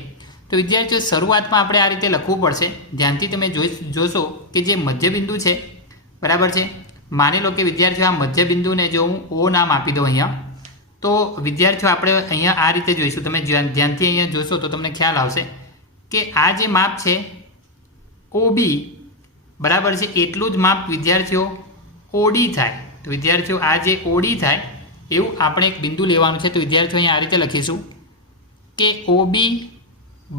તો વિદ્યાર્થીઓ શરૂઆતમાં આપણે આ રીતે લખવું પડશે. ધ્યાનથી તમે જોશો કે જે મધ્યબિંદુ છે, બરાબર છે, માની લો કે વિદ્યાર્થીઓ આ મધ્યબિંદુને જો હું O નામ આપી દઉં અહીંયા, તો વિદ્યાર્થીઓ આપણે અહીંયા આ રીતે જોઈશું. તમે ધ્યાનથી અહીંયા જોશો તો તમને ખ્યાલ આવશે કે આ જે માપ છે OB, બરાબર છે, એટલું જ માપ વિદ્યાર્થીઓ OD થાય. તો વિદ્યાર્થીઓ આ જે OD થાય એવું આપણે એક બિંદુ લેવાનું છે. તો વિદ્યાર્થીઓ અહીંયા આ રીતે લખીશું કે OB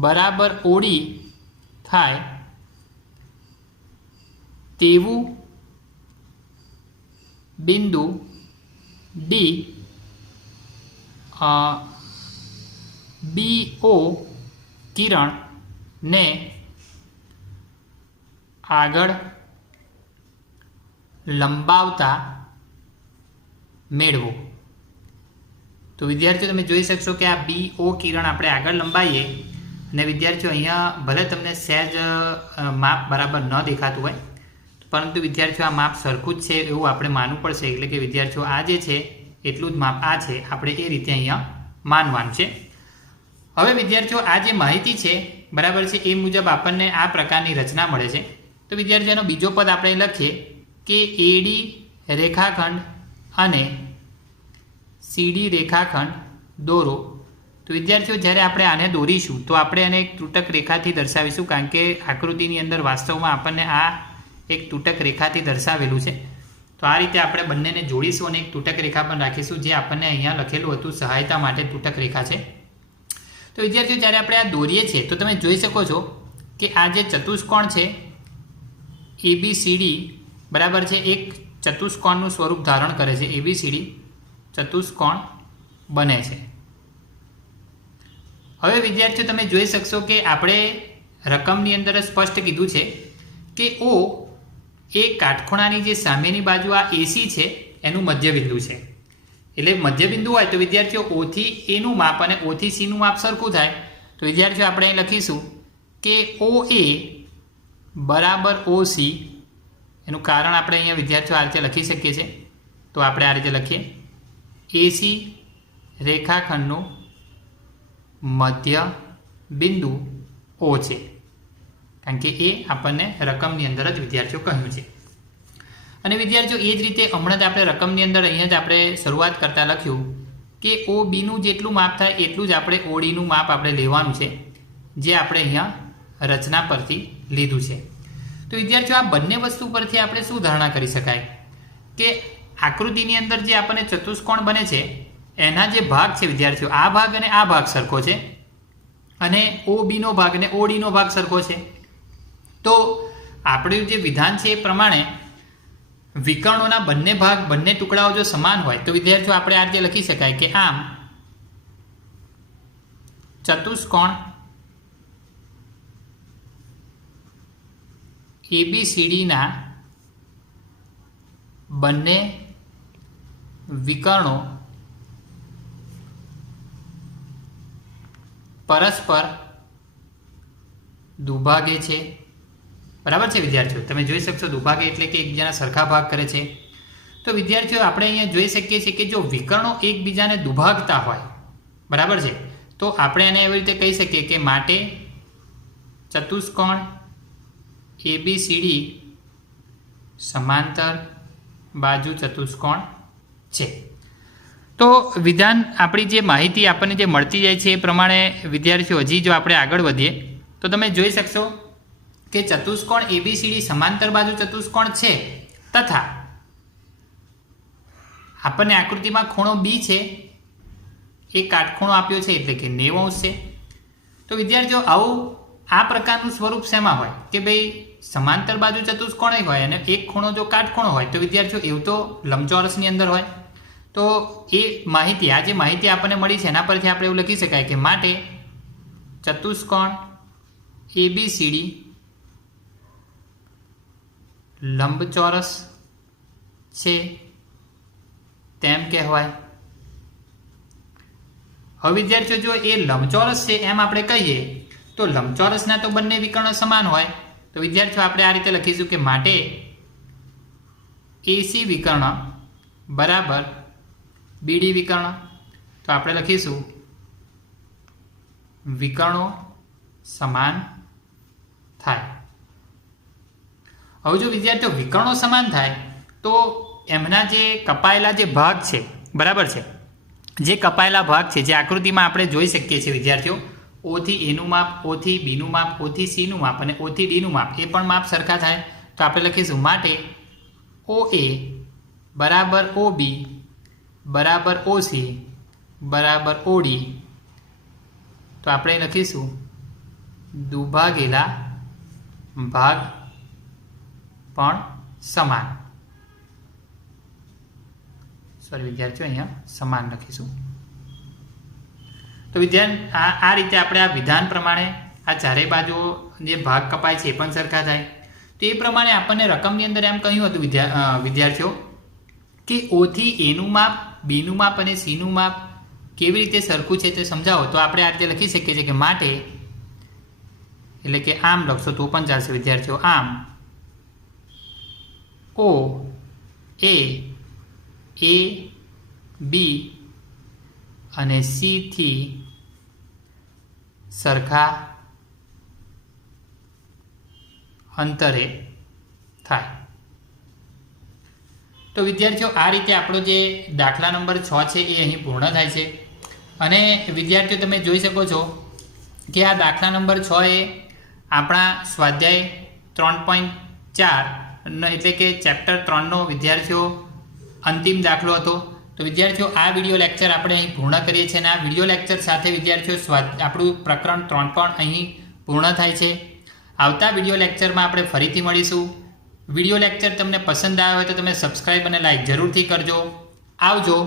બરાબર OD થાય તેવું બિંદુ D BO કિરણને આગળ લંબાવતા મેળવો. તો વિદ્યાર્થીઓ તમે જોઈ શકશો કે આ BO કિરણ આપણે આગળ લંબાવીએ, અને વિદ્યાર્થીઓ અહીંયા ભલે તમને સહેજ માપ બરાબર ન દેખાતું હોય, પરંતુ વિદ્યાર્થીઓ આ માપ સરખું જ છે એવું આપણે માનવું પડશે. એટલે કે વિદ્યાર્થીઓ આ જે છે એટલું જ માપ આ છે, આપણે એ રીતે અહીંયા માનવાનું છે. હવે વિદ્યાર્થીઓ આ જે માહિતી છે, બરાબર છે, એ મુજબ આપણને આ પ્રકારની રચના મળે છે. તો વિદ્યાર્થીઓનો બીજો પદ આપણે લખીએ કે AD રેખાખંડ અને CD રેખાખંડ દોરો. તો વિદ્યાર્થીઓ જ્યારે આપણે આને દોરીશું તો આપણે આને એક તૂટક રેખાથી દર્શાવીશું, કારણ કે આકૃતિની અંદર વાસ્તવમાં આપણને આ એક તૂટક રેખાથી દર્શાવેલું છે. તો આ રીતે આપણે બંનેને જોડીશું અને એક તૂટક રેખા પણ રાખીશું, જે આપણને અહીંયા લખેલું હતું સહાયતા માટે તૂટક રેખા છે. તો વિદ્યાર્થીઓ જ્યારે આપણે આ દોરીએ છીએ તો તમે જોઈ શકો છો કે આ જે ચતુષ્કોણ છે ABCD, બરાબર છે, એક ચતુષ્કોણનું સ્વરૂપ ધારણ કરે છે. ABCD ચતુષ્કોણ બને છે. હવે વિદ્યાર્થીઓ તમે જોઈ શકશો કે આપણે રકમની અંદર સ્પષ્ટ કીધું છે કે O એ કાટખૂણાની જે સામેની બાજુ આ AC છે એનું મધ્યબિંદુ છે. એટલે મધ્યબિંદુ હોય તો વિદ્યાર્થીઓ O થી A નું માપ અને O થી C નું માપ સરખું થાય. તો વિદ્યાર્થીઓ આપણે અહીં લખીશું કે OA બરાબર OC. એનું કારણ આપણે અહીંયા વિદ્યાર્થીઓ આ રીતે લખી શકીએ છીએ. તો આપણે આ રીતે લખીએ AC રેખાખંડનું મધ્ય બિંદુ O છે, કારણ કે એ આપણને રકમની અંદર જ વિદ્યાર્થીઓ કહ્યું છે. અને વિદ્યાર્થીઓ એ જ રીતે હમણાં જ આપણે રકમની અંદર અહીંયા જ આપણે શરૂઆત કરતાં લખ્યું કે OBનું જેટલું માપ થાય એટલું જ આપણે ODનું માપ આપણે લેવાનું છે, જે આપણે અહીંયા રચના પરથી લીધું છે. તો વિદ્યાર્થીઓ આ બંને વસ્તુ પરથી આપણે શું ધારણા કરી શકાય કે આકૃતિની અંદર જે આપણને ચતુષ્કોણ બને છે એના જે ભાગ છે વિદ્યાર્થીઓ, આ ભાગ અને આ ભાગ સરખો છે, અને OBનો ભાગ અને ODનો ભાગ સરખો છે. તો આપણું જે વિધાન છે એ પ્રમાણે વિકર્ણોના બંને ભાગ, બંને ટુકડાઓ જો સમાન હોય તો વિદ્યાર્થીઓ આપણે આ રીતે લખી શકાય કે આમ ચતુષ્કોણ ABCDના બંને વિકર્ણો પરસ્પર દુભાગે છે. બરાબર છે વિદ્યાર્થીઓ, તમે જોઈ શકશો દુભાગે એટલે કે એકબીજાના સરખા ભાગ કરે છે. તો વિદ્યાર્થીઓ આપણે અહીંયા જોઈ શકીએ છીએ કે જો વિકર્ણો એકબીજાને દુભાગતા હોય, બરાબર છે, તો આપણે એને એવી રીતે કહી શકીએ કે માટે ચતુષ્કોણ ABCD સમાંતર બાજુ ચતુષ્કોણ છે. તો વિધાન આપણી જે માહિતી આપણને જે મળતી જાય છે એ પ્રમાણે વિદ્યાર્થીઓ હજી જો આપણે આગળ વધીએ તો તમે જોઈ શકશો કે ચતુષ્કોણ ABCD સમાંતર બાજુ ચતુષ્કોણ છે, તથા આપણને આકૃતિમાં ખૂણો બી છે એ કાટખૂણો આપ્યો છે એટલે કે 90° છે. તો વિદ્યાર્થીઓ આવું આ પ્રકારનું સ્વરૂપ શેમાં હોય કે ભાઈ સમાંતર બાજુ ચતુષ્કોણ હોય અને એક ખૂણો જો કાટખૂણો હોય તો વિદ્યાર્થીઓ એવું તો લંબચોરસની અંદર હોય. તો એ માહિતી આ જે માહિતી આપણને મળી છે એના પરથી આપણે એવું લખી શકાય કે માટે ચતુષ્કોણ ABCD લંબચોરસ છે તેમ કહેવાય. હવે વિદ્યાર્થીઓ જો એ લંબચોરસ છે એમ આપણે કહીએ તો લંબચોરસના તો બંને વિકર્ણો સમાન હોય. તો વિદ્યાર્થીઓ આપણે આ રીતે લખીશું કે માટે AC વિકર્ણ બરાબર BD વિકર્ણ. તો આપણે લખીશું વિકર્ણો સમાન થાય. હવે જો વિદ્યાર્થીઓ વિકર્ણો સમાન થાય તો એમના જે કપાયેલા જે ભાગ છે બરાબર છે, જે કપાયેલા ભાગ છે જે આકૃતિમાં આપણે જોઈ શકીએ છીએ વિદ્યાર્થીઓ, O થી A નું માપ, O થી B નું માપ, O થી C નું માપ અને O થી D નું માપ એ પણ માપ સરખા થાય. તો આપણે લખીશું માટે OA બરાબર OB બરાબર OC બરાબર OD. તો આપણે લખીશું દુભાગેલા ભાગ પણ સમાન. સોરી વિદ્યાર્થીઓ અહીંયા સમાન લખીશું. તો આ રીતે આપણે આ વિધાન પ્રમાણે આ ચારેય બાજુઓ જે ભાગ કપાય છે એ પણ સરખા થાય. તો એ પ્રમાણે આપણને રકમની અંદર એમ કહ્યું હતું વિદ્યાર્થીઓ કે O થી A નું માપ, B નું માપ અને C નું માપ કેવી રીતે સરખું છે તે સમજાવો. તો આપણે આ રીતે લખી શકીએ છીએ કે માટે એટલે કે આમ લખશો તો પણ ચાલશે વિદ્યાર્થીઓ. આમ O A B અને C થી સરખા અંતરે થાય. તો વિદ્યાર્થીઓ આ રીતે આપણો જે દાખલા નંબર 6 છે એ અહીં પૂર્ણ થાય છે. અને વિદ્યાર્થીઓ તમે જોઈ શકો છો કે આ દાખલા નંબર 6 એ આપણા સ્વાધ્યાય 3.4 એટલે કે ચેપ્ટર 3નો વિદ્યાર્થીઓ અંતિમ દાખલો હતો. તો વિદ્યાર્થીઓ આ વિડીયો લેક્ચર આપણે અહીં પૂર્ણ કરીએ છીએ અને આ વિડીયો લેક્ચર સાથે વિદ્યાર્થીઓ આપણું પ્રકરણ 3 પણ અહીં પૂર્ણ થાય છે. આવતા વિડીયો લેક્ચરમાં આપણે ફરીથી મળીશું. વિડીયો લેક્ચર તમને પસંદ આવ્યો હોય તો તમે સબસ્ક્રાઈબ અને લાઈક જરૂરથી કરજો. આવજો.